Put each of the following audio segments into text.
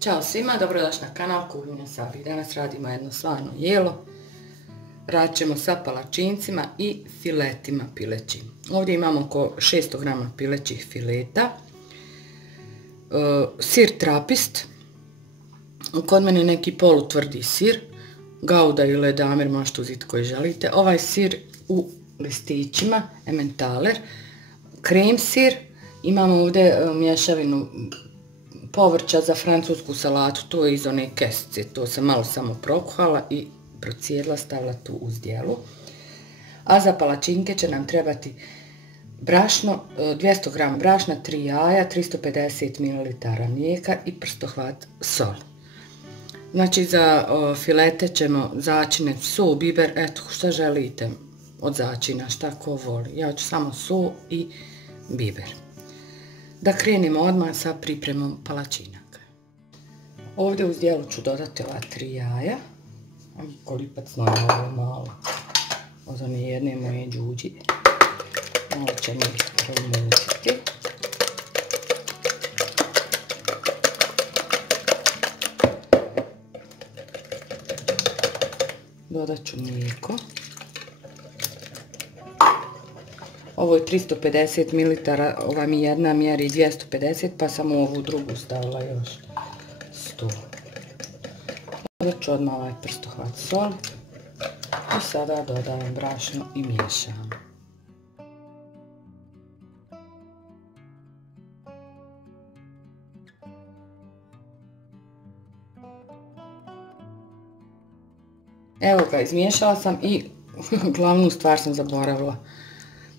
Ćao svima, dobrodošli na kanal Kuhinja Sabi. Danas radimo jedno slano jelo. Radit ćemo sa palačincima i filetima pilećim. Ovdje imamo oko 600 grama pilećih fileta, sir trapist, kod mene neki polutvrdi sir, gauda ili edamir, možete uzeti koji želite. Ovaj sir u listićima, ementaler, krem sir, imamo ovdje mješavinu povrća za francusku salatu, to je iz one kesice, to sam malo samo prokuhala i procijedila, stavila tu u zdjelu. A za palačinke će nam trebati brašno, 200 g brašna, 3 jaja, 350 ml mlijeka i prstohvat soli. Znači za filete ćemo začine, so, biber, eto šta želite od začina, šta ko voli. Ja ću samo so i biber. Da krenemo odmah sa pripremom palačinaka. Ovdje u zdjelu ću dodati ova 3 jaja. Kolipac malo od one jedne moje đuđi. Malo ćemo ih promućiti. Dodat ću mlijeko. Ovo je 350 ml, ova mi jedna mjeri 250, pa sam u ovu drugu stavila još 100. Dodat ću odmah ovaj prstohvat soli i sada dodajem brašno i miješam. Evo ga, izmiješala sam i glavnu stvar sam zaboravila.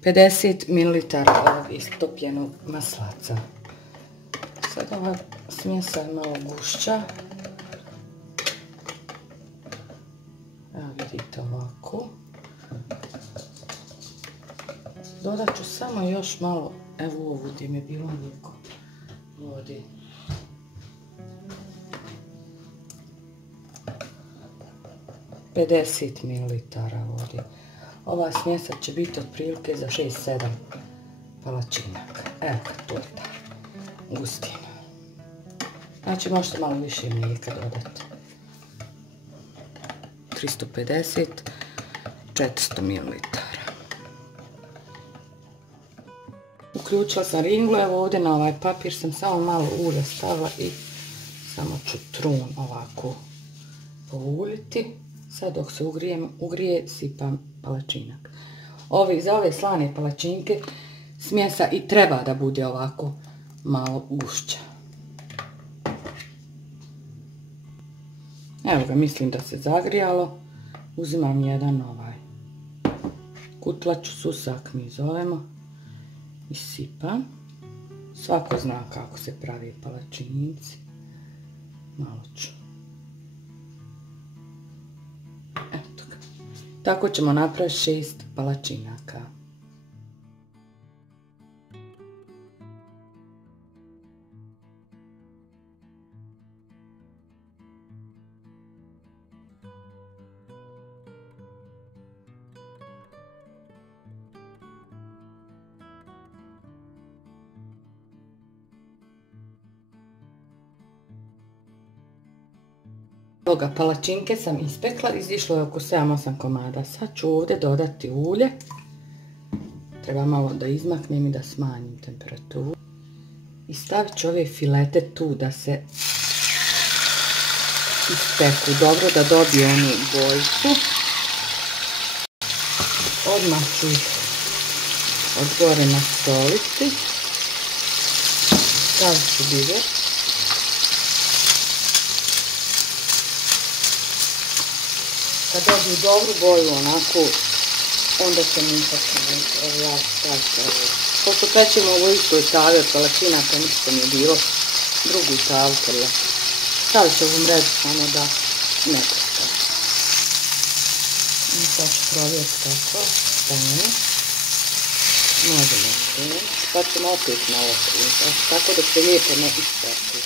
50 ml ovog istopljenog maslaca. Sad ova smjesa je malo gušća. Evo vidite ovako. Dodat ću samo još malo, evo ovu gdje mi je bilo mlijeko, vodi. $50 ml vodi. Ova smjesa će biti otprilike za 6-7 palačinaka. Evo ga, to je ta gustina. Znači možete malo više mlijeka dodati. 350, 400 ml. Uključila sam ringlu, evo ovdje na ovaj papir sam samo malo ulja stavila i samo ću trun ovako pouljiti. Sad dok se ugrije, sipam palačinak. Za ove slane palačinke smjesa i treba da bude ovako malo gušća. Evo ga, mislim da se zagrijalo. Uzimam jedan ovaj kutlač, susak mi zovemo, i sipam. Svako zna kako se pravi palačinci. Malo ću. Tako ćemo napraviti 6 palačinaka. Ovoga palačinke sam ispekla, izišlo je oko 7-8 komada. Sad ću ovdje dodati ulje. Treba malo da izmaknem i da smanjim temperaturu. I stavit ću ove filete tu da se ispeku dobro, da dobiju onu bojicu. Odmah ću ih od gore nasoliti. Stavit ću biber. Kad dobiju dobru boju onako, onda se mihati. Evo ja staviti ovo. Pošto pećemo ovo istoj tavi od palačinaka, ništa mi je bilo drugu tavu prije. Stavit ću ovu mrežu samo da ne pušta. I sad ću provjeriti tako, stane. Možemo krenuti, pa ćemo opet malo krenuti, tako da se lijepo ne ispeku.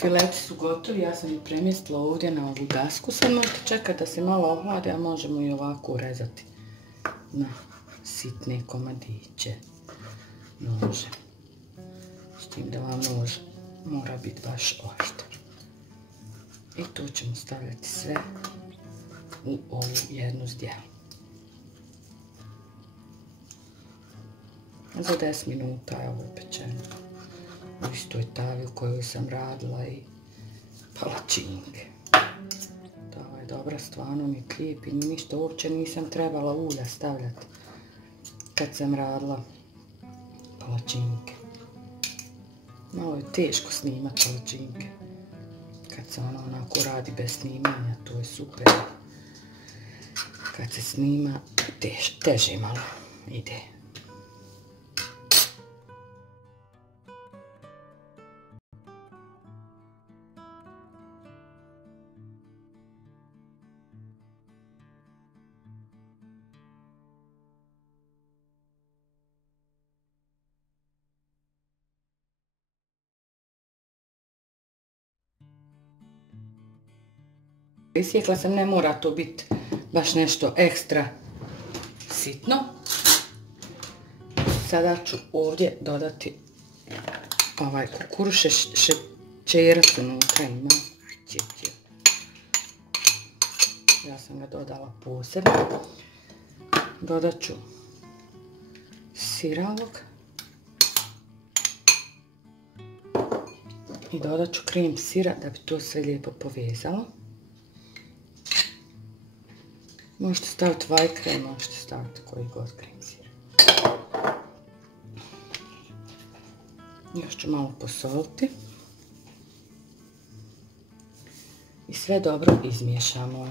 Fileti su gotovi, ja sam ih premjestila ovdje na ovu dasku. Sad možete čekati da se malo ohlade, a možemo i ovako urezati na sitne komadiće. nožem. S tim da vam nož mora biti baš oštar. I tu ćemo stavljati sve u ovu jednu zdjelu. Za 10 minuta je ovo pečeno. U istoj tavi u kojoj sam radila i palačinke. Tava je dobra, stvarno mi lijep i ništa, uopće nisam trebala ulja stavljati kad sam radila palačinke. Malo je teško snimati palačinke. Kad se ono onako radi bez snimanja, to je super. Kad se snima, teže malo ide. Isjekla sam, ne mora to biti baš nešto ekstra sitno. Sada ću ovdje dodati ovaj kukuruz, šećerac unutra ima. Ja sam ga dodala posebno. Dodat ću sira ovog. I dodat ću krem sira da bi to sve lijepo povezalo. Možete staviti white krem, možete staviti koji god krem sir. Još ću malo posoliti. I sve dobro izmiješamo.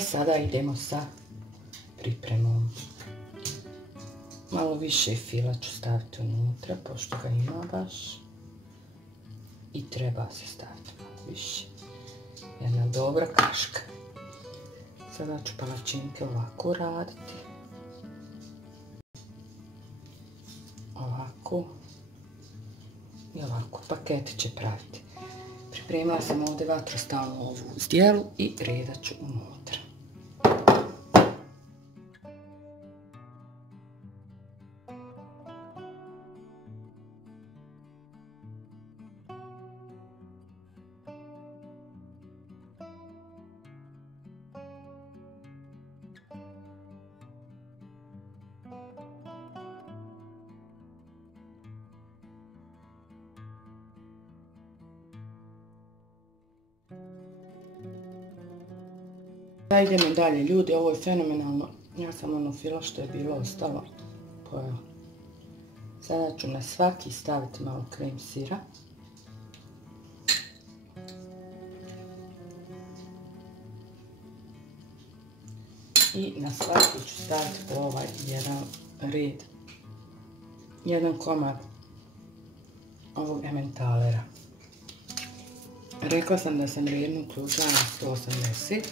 Sada idemo sa pripremom. Malo više fila ću staviti unutra, pošto ga ima baš. I treba se staviti malo više. Jedna dobra kaška. Sada ću palačinke ovako raditi. Ovako. I ovako. Pakete će praviti. Pripremila sam ovdje vatrostalnu ovu zdjelu i redat ću unutra. Da idemo dalje, ljudi, ovo je fenomenalno. Ja sam ono filo što je bilo ostalo pojela. Sada ću na svaki staviti malo krem sira. I na svaki ću staviti ovaj jedan red. Jedan komad ovog ementalera. Rekla sam da sam rednu uključila na 180.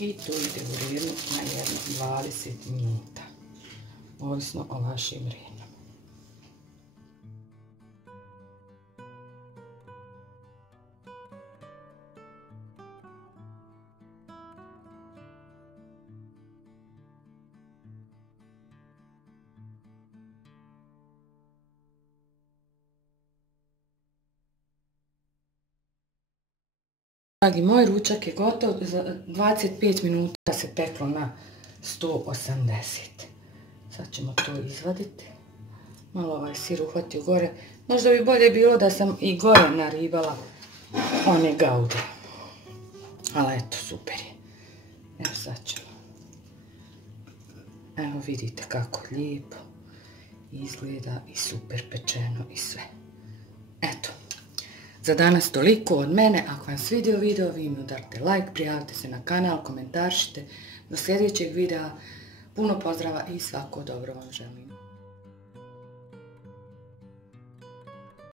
I tu ide u rednu na jedno 20 minuta. Ovisno o vašim rednom. Dragi moj, ručak je gotov, za 25 minuta se peklo na 180. Sad ćemo to izvaditi. Malo ovaj sir uhvatio gore. Možda bi bolje bilo da sam i gore naribala one gaude. Ali eto, super je. Evo sad ćemo. Evo vidite kako lijepo izgleda i super pečeno i sve. Eto. Za danas toliko od mene. Ako vam svidio video, vi mi udarite like, prijavite se na kanal, komentaršite. Do sljedećeg videa puno pozdrava i svako dobro vam želim.